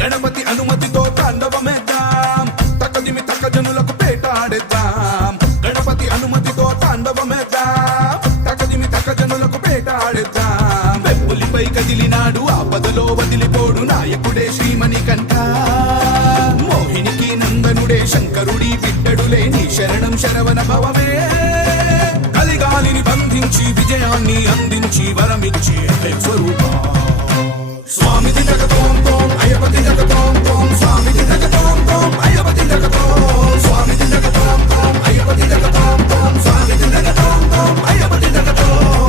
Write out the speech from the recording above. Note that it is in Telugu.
గణపతి అనుమతితో తాండవమేద్దాం, తక్కదిమి తక్క జనులకు పేటాడేద్దాం. గణపతి అనుమతితో తాండవమేద్దాం, తక్కదిమి తక్క జనులకు పేటాడేద్దాం. వెప్పులిపై కదిలినాడు ఆపదలో వదిలిపోడు నాయకుడే శ్రీమణికంఠ. మోహినికి నందనుడే శంకరుడి బిడ్డడులే నీ శరణం శరవణ భవమే. కలిగాలిని బంధించి విజయాన్ని అందించి వరమిచ్చి స్వరూపా స్వామిది జగతోం తోం అయ్యపతి జగతోం తోం స్వామిది జగతోం తోం అయ్యపతి జగతోం స్వామిది జగతోం తోం అయ్యపతి జగతోం తోం స్వామిది జగతోం తోం అయ్యపతి